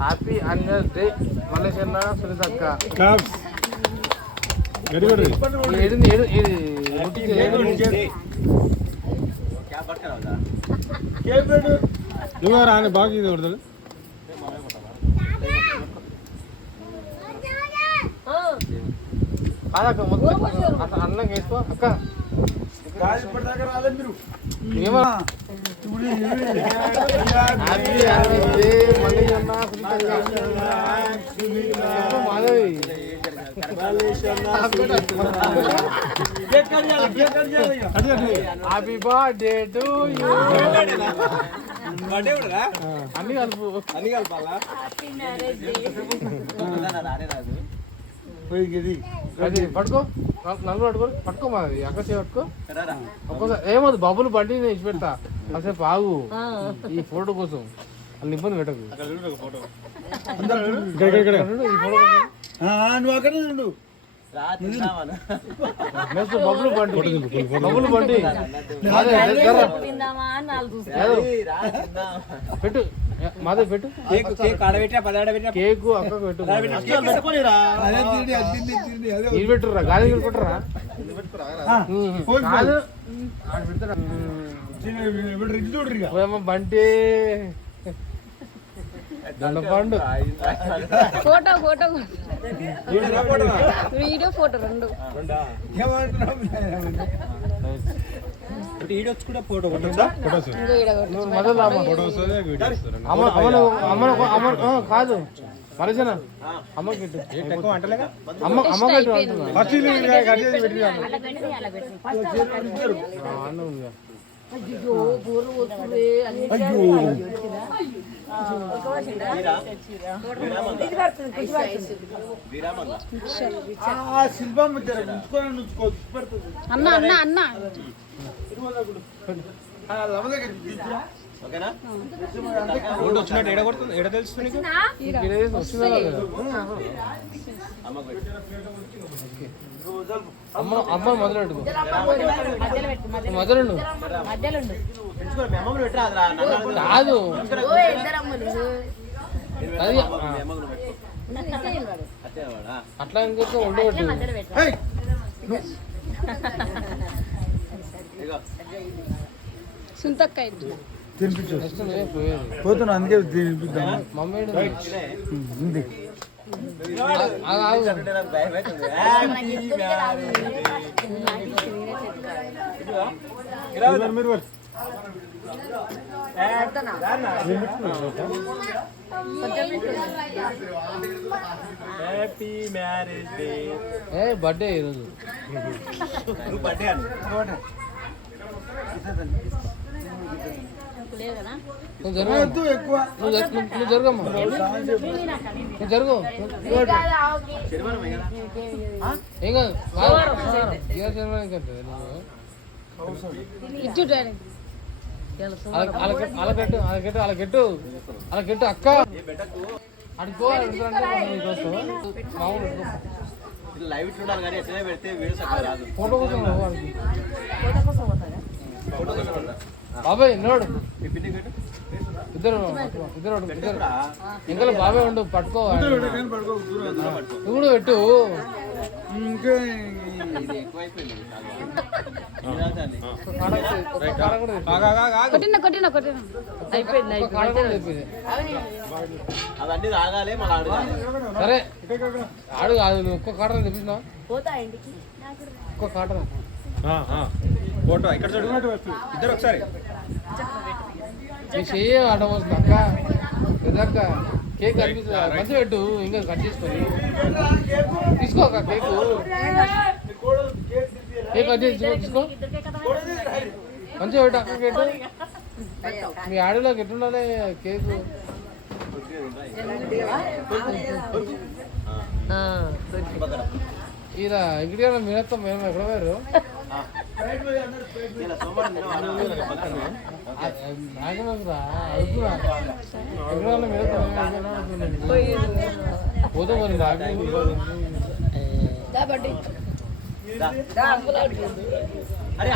Happy anniversary day Malesh అన్న సునీత అక్క. రాని బాగా ఇది కొడతాడు. కాదక్క మొత్తం అన్నం వేసుకో అక్క. ఏమో హ్యాపీ యానివర్సరీ మలేష్ అన్న Madhavi. Happy birthday to you. అన్ని కలుపు అన్ని కలపాలా? అది పట్టుకో నలుగురు పట్టుకో పట్టుకో మాది అక్క చే పట్టుకో ఒక్కసారి. ఏమది బబ్బులు బండి నేను ఇచ్చి పెడతా కాసేపు ఆగు ఈ ఫోటో కోసం వాళ్ళు ఇబ్బంది పెట్టకు. ఈ ఫోటో బబ్బులు బండి బబ్బులు బండి పెట్టు మాదే పెట్టు. కేకు అక్కకు పెట్టు. ఇది పెట్టురా గాలి పెట్టురా. బంటి దండపండు ఫోటో ఫోటో వీడియో ఫోటో రెండు కాదు మరసన అమ్మకి అమ్మ అమ్మ అన్న అన్న అన్న వచ్చినట్టు ఎడ కొడుతుంది ఎడ తెలుస్తుంది. అమ్మ అమ్మ మొదలెట్టు మొదలు కాదు అది అట్లా ఇంకొక ఉండబెట్టు. సుంతక్క పోతున్నా అందుకే తినిపిద్దాం. Mummy happy marriage day. Birthday ఈరోజు బర్త్డే అని నువ్వు జరగమ్మా నువ్వు జరుగు ఏం కాదు అలా గెట్టు అక్క అడుకో లైవ్ ఉండాలి కానీ ఎట్లా పెడితే వీడియో రాదు. ఫోటో కోసం బాబాయ్ నోడు ఇద్దరు ఇద్దరు ఇద్దరు ఇంకా బాబాయ్ ఉండు పట్టుకో నువ్వు కూడా పెట్టు. కొట్టిన కొట్టిన కొట్టిన అయిపోయింది అవన్నీ తాగాలి మళ్ళీ అడగాలి. సరే ఆడు కాదు నువ్వు ఒక్క కాటన్ తెప్పించినావు ఒక్క కాటన్ ఫోటో ఇక్కడ చూడు ఇద్దరు ఒకసారి చెయ్యి ఆడవస్తుంది అక్క పెద్దక్క కేక్ కనిపిస్తుంది మంచిగా పెట్టు ఇంకా కట్ చేసుకొని తీసుకో అక్క కేకు కేక్ కట్ చేసి తీసుకో మంచిగా పెట్టు అక్క కేకు మీ ఆడలో ఎట్టుండాలి కేకు ఇలా ఇక్కడ మీరత్తం మేము ఎక్కడ పోయారు నాగరా అడుగురా ఎక్కడ పోతే మరి అరే